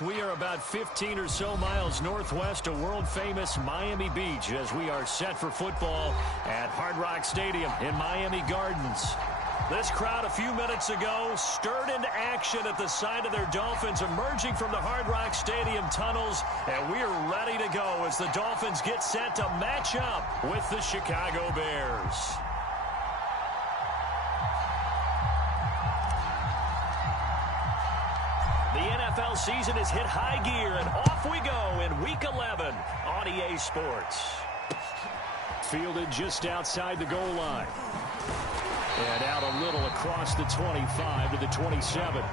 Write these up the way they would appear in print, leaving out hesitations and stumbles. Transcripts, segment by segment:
We are about 15 or so miles northwest of world-famous Miami Beach as we are set for football at Hard Rock Stadium in Miami Gardens. This crowd a few minutes ago stirred into action at the side of their Dolphins emerging from the Hard Rock Stadium tunnels, and we are ready to go as the Dolphins get set to match up with the Chicago Bears. The NFL season has hit high gear, and off we go in Week 11 on EA Sports. Fielded just outside the goal line. And out a little across the 25 to the 27.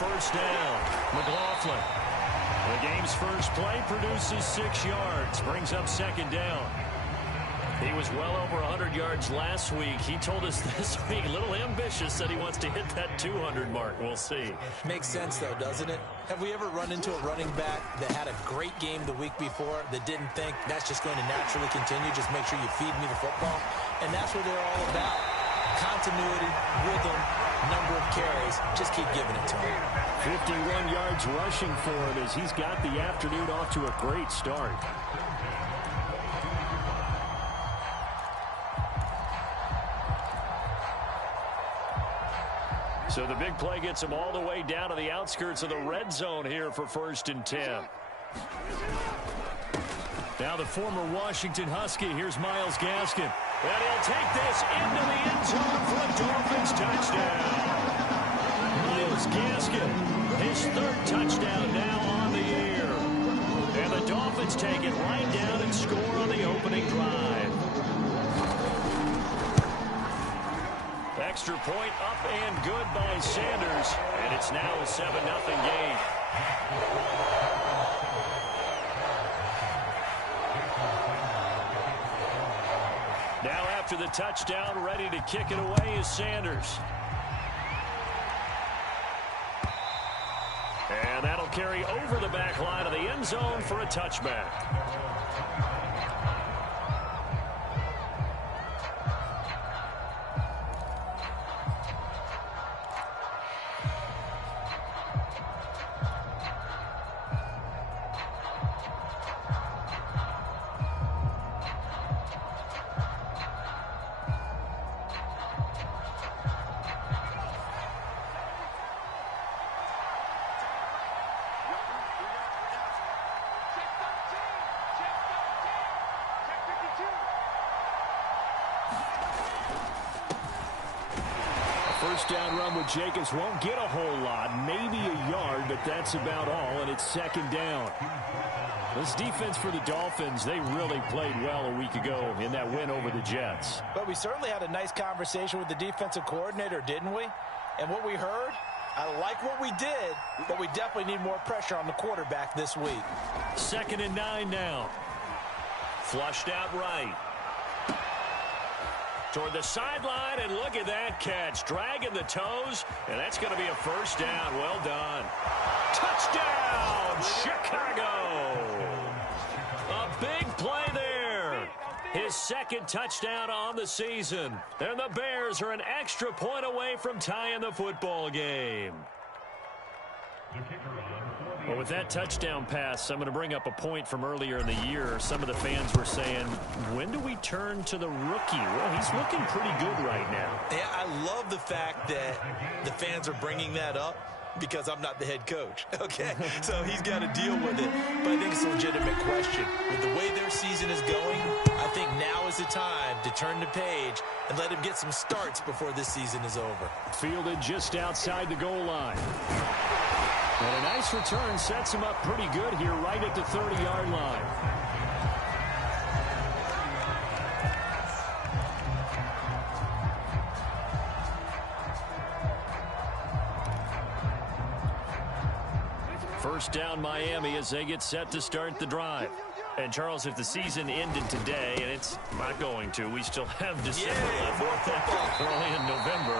First down, McLaughlin. The game's first play produces 6 yards, brings up second down. He was well over 100 yards last week. He told us this week, a little ambitious, said he wants to hit that 200 mark. We'll see. Makes sense, though, doesn't it? Have we ever run into a running back that had a great game the week before that didn't think that's just going to naturally continue? Just make sure you feed me the football. And that's what they're all about. Continuity, rhythm, number of carries. Just keep giving it to him. 51 yards rushing for him as he's got the afternoon off to a great start. So the big play gets him all the way down to the outskirts of the red zone here for 1st and 10. Now the former Washington Husky, here's Myles Gaskin. And he'll take this into the end zone for a Dolphins touchdown. Myles Gaskin, his 3rd touchdown now on the year. And the Dolphins take it right down and score on the opening drive. Extra point up and good by Sanders. And it's now a 7-0 game. Now after the touchdown, ready to kick it away is Sanders. And that'll carry over the back line of the end zone for a touchback. First down run with Jacobs won't get a whole lot, maybe a yard, but that's about all, and it's 2nd down. This defense for the Dolphins, they really played well a week ago in that win over the Jets. But we certainly had a nice conversation with the defensive coordinator, didn't we? And what we heard, I like what we did, but we definitely need more pressure on the quarterback this week. 2nd and 9 now. Flushed out right. Toward the sideline, and look at that catch. Dragging the toes, and that's going to be a 1st down. Well done. Touchdown, Chicago. A big play there. His 2nd touchdown on the season. And the Bears are an extra point away from tying the football game. Well, with that touchdown pass, I'm going to bring up a point from earlier in the year. Some of the fans were saying, when do we turn to the rookie? Well, he's looking pretty good right now. Yeah, I love the fact that the fans are bringing that up because I'm not the head coach, okay? So he's got to deal with it. But I think it's a legitimate question. With the way their season is going, I think now is the time to turn the page and let him get some starts before this season is over. Fielded just outside the goal line. And a nice return sets him up pretty good here right at the 30-yard line. first down Miami as they get set to start the drive. And, Charles, if the season ended today, and it's not going to, we still have December left early in November,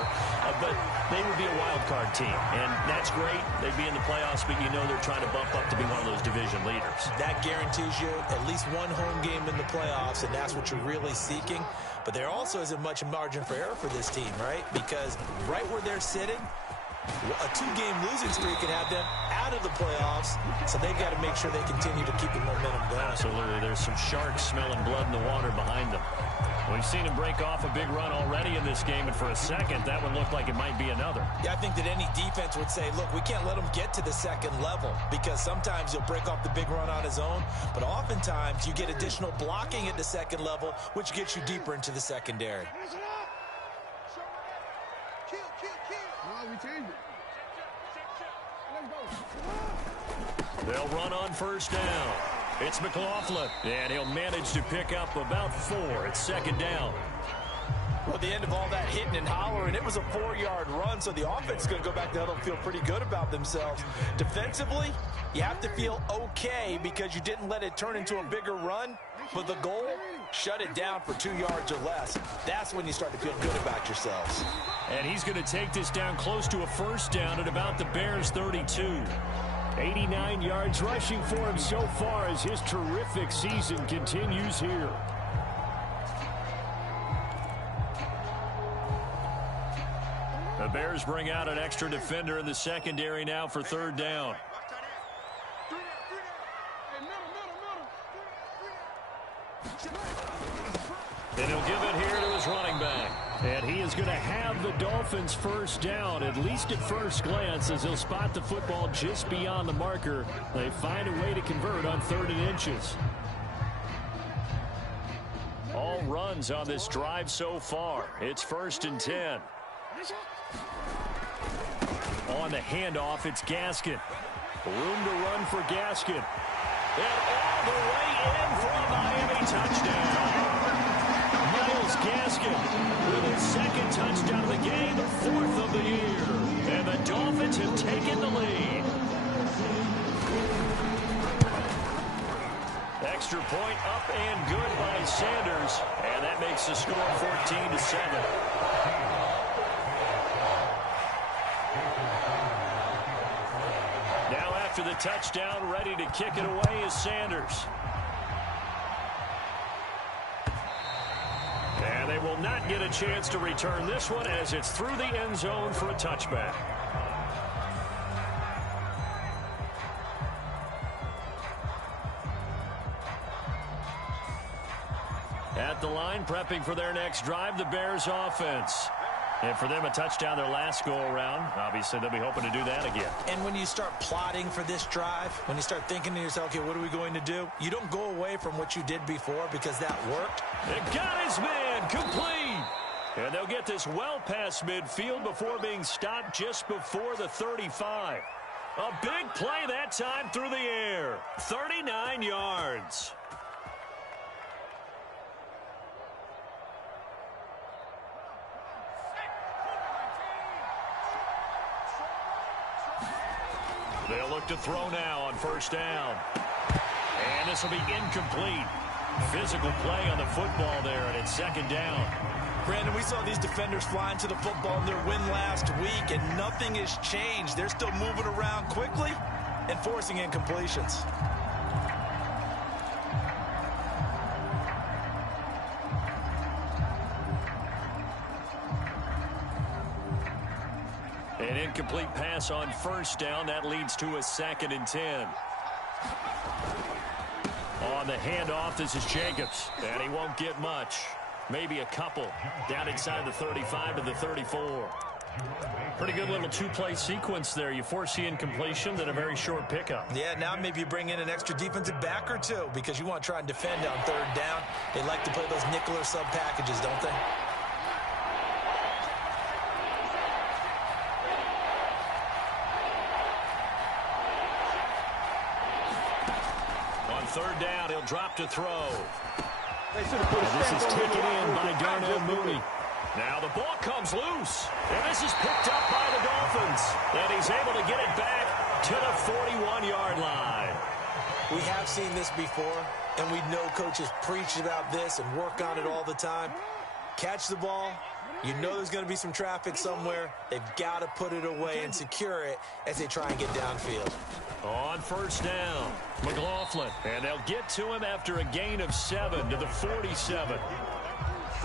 but they would be a wild card team. And that's great. They'd be in the playoffs, but you know they're trying to bump up to be one of those division leaders. That guarantees you at least one home game in the playoffs, and that's what you're really seeking. But there also isn't much margin for error for this team, right? Because right where they're sitting, a two-game losing streak can have them out of the playoffs, so they've got to make sure they continue to keep the momentum going. Absolutely. There's some sharks smelling blood in the water behind them. We've seen him break off a big run already in this game, and for a second, that one looked like it might be another. Yeah, I think that any defense would say, look, we can't let him get to the second level, because sometimes he'll break off the big run on his own, but oftentimes you get additional blocking at the second level, which gets you deeper into the secondary. They'll run on first down. It's McLaughlin, and he'll manage to pick up about 4 at second down. Well, at the end of all that hitting and hollering, it was a 4-yard run, so the offense is going to go back to huddle and feel pretty good about themselves. Defensively, you have to feel okay because you didn't let it turn into a bigger run, but the goal, shut it down for 2 yards or less. That's when you start to feel good about yourselves. And he's going to take this down close to a first down at about the Bears' 32. 89 yards rushing for him so far as his terrific season continues here. The Bears bring out an extra defender in the secondary now for third down. And he'll give it here to his running back. And he is going to have the Dolphins first down, at least at first glance, as he'll spot the football just beyond the marker. They find a way to convert on 3rd and inches. All runs on this drive so far. It's 1st and 10. On the handoff, it's Gaskin. Room to run for Gaskin. And all the way in for a Miami touchdown. Myles Gaskin with his 2nd touchdown of the game, the 4th of the year. And the Dolphins have taken the lead. Extra point up and good by Sanders. And that makes the score 14-7. Now after the touchdown, ready to kick it away is Sanders. And they will not get a chance to return this one as it's through the end zone for a touchback. At the line, prepping for their next drive, the Bears offense. And for them, a touchdown their last go-around. Obviously, they'll be hoping to do that again. And when you start plotting for this drive, when you start thinking to yourself, okay, what are we going to do? You don't go away from what you did before because that worked. It got his man complete. And they'll get this well past midfield before being stopped just before the 35. A big play that time through the air. 39 yards. They'll look to throw now on first down. And this will be incomplete. Physical play on the football there, and it's 2nd down. Brandon, we saw these defenders flying to the football in their win last week, and nothing has changed. They're still moving around quickly and forcing incompletions. An incomplete pass on first down. That leads to a 2nd and 10. On the handoff, this is Jacobs. And he won't get much. Maybe a couple. Down inside the 35 to the 34. Pretty good little 2-play sequence there. You force the incompletion, then a very short pickup. Yeah, now maybe you bring in an extra defensive back or two because you want to try and defend on 3rd down. They like to play those nickel or sub packages, don't they? On 3rd down, he'll drop to throw. And this is taken in by Darnell Mooney. Now the ball comes loose, and this is picked up by the Dolphins. And he's able to get it back to the 41-yard line. We have seen this before, and we know coaches preach about this and work on it all the time. Catch the ball. You know there's going to be some traffic somewhere. They've got to put it away and secure it as they try and get downfield. On first down, McLaughlin. And they'll get to him after a gain of 7 to the 47.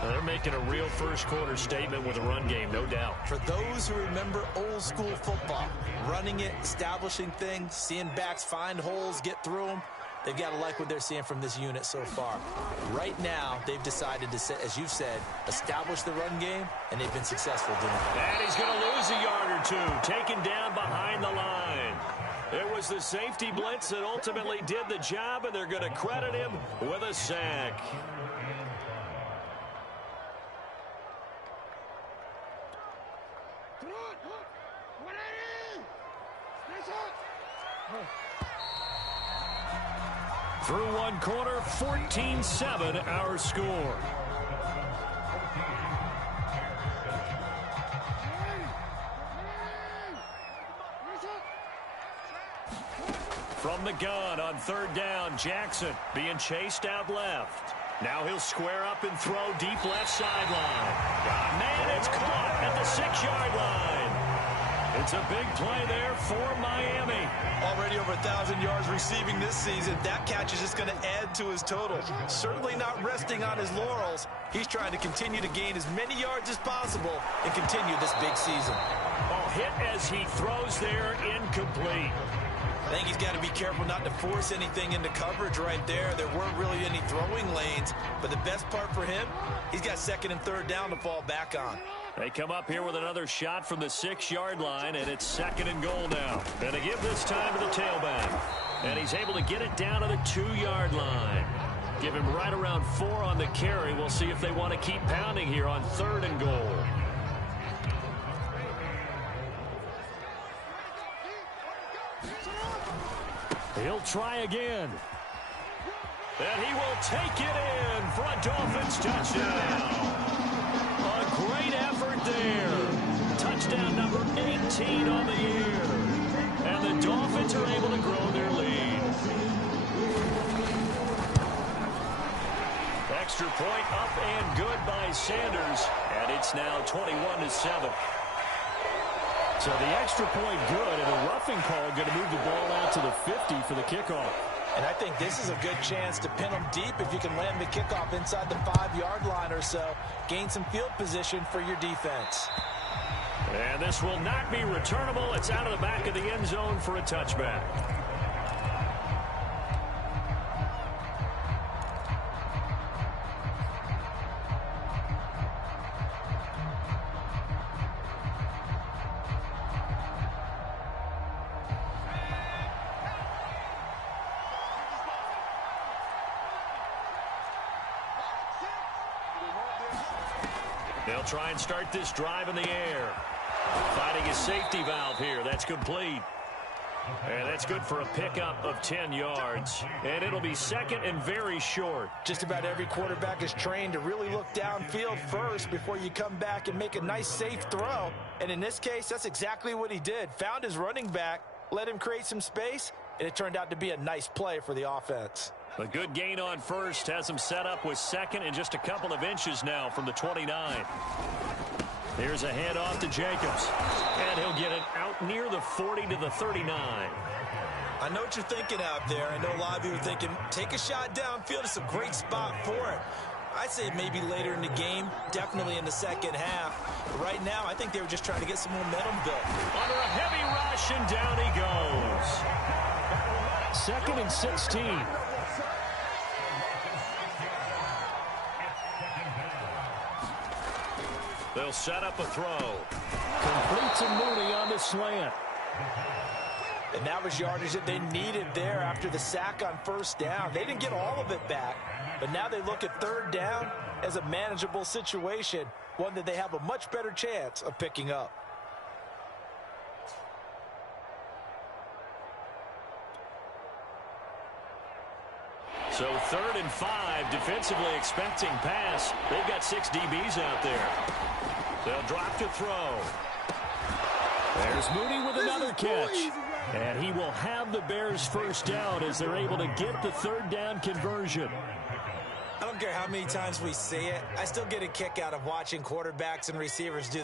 They're making a real first-quarter statement with a run game, no doubt. For those who remember old-school football, running it, establishing things, seeing backs find holes, get through them, they've got to like what they're seeing from this unit so far. Right now, they've decided to, as you've said, establish the run game, and they've been successful doing it. And he's going to lose a yard or two, taken down behind the line. It was the safety blitz that ultimately did the job, and they're going to credit him with a sack. Through one quarter, 14-7 our score. From the gun on third down, Jackson being chased out left. Now he'll square up and throw deep left sideline. Man, it's caught at the 6-yard line. It's a big play there for Miami. Already over 1,000 yards receiving this season. That catch is just going to add to his total. Certainly not resting on his laurels. He's trying to continue to gain as many yards as possible and continue this big season. Oh, hit as he throws there, incomplete. I think he's got to be careful not to force anything into coverage right there. There weren't really any throwing lanes, but the best part for him, he's got second and third down to fall back on. They come up here with another shot from the 6-yard line, and it's second and goal now. And they give this time to the tailback. And he's able to get it down to the 2-yard line. Give him right around 4 on the carry. We'll see if they want to keep pounding here on third and goal. He'll try again. And he will take it in for a Dolphins touchdown. A great effort there. Touchdown number 18 on the year. And the Dolphins are able to grow their lead. Extra point up and good by Sanders. And it's now 21-7. So the extra point good, and a roughing call going to move the ball out to the 50 for the kickoff. And I think this is a good chance to pin them deep if you can land the kickoff inside the 5-yard line or so. Gain some field position for your defense. And this will not be returnable. It's out of the back of the end zone for a touchback. They'll try and start this drive in the air. Finding his safety valve here. That's complete. And that's good for a pickup of 10 yards. And it'll be second and very short. Just about every quarterback is trained to really look downfield first before you come back and make a nice, safe throw. And in this case, that's exactly what he did. Found his running back, let him create some space, and it turned out to be a nice play for the offense. A good gain on first has him set up with second and just a couple of inches now from the 29. Here's a handoff to Jacobs. And he'll get it out near the 40 to the 39. I know what you're thinking out there. I know a lot of you are thinking, take a shot downfield. It's a great spot for it. I'd say maybe later in the game, definitely in the second half. But right now, I think they were just trying to get some momentum built. Under a heavy rush, and down he goes. Second and 16. They'll set up a throw. Complete to Mooney on the slant. And that was yardage that they needed there after the sack on first down. They didn't get all of it back, but now they look at third down as a manageable situation, one that they have a much better chance of picking up. So 3rd and 5, defensively expecting pass. They've got 6 DBs out there. They'll drop to throw. There's Mooney with another catch. And he will have the Bears first down as they're able to get the third down conversion. I don't care how many times we see it. I still get a kick out of watching quarterbacks and receivers do the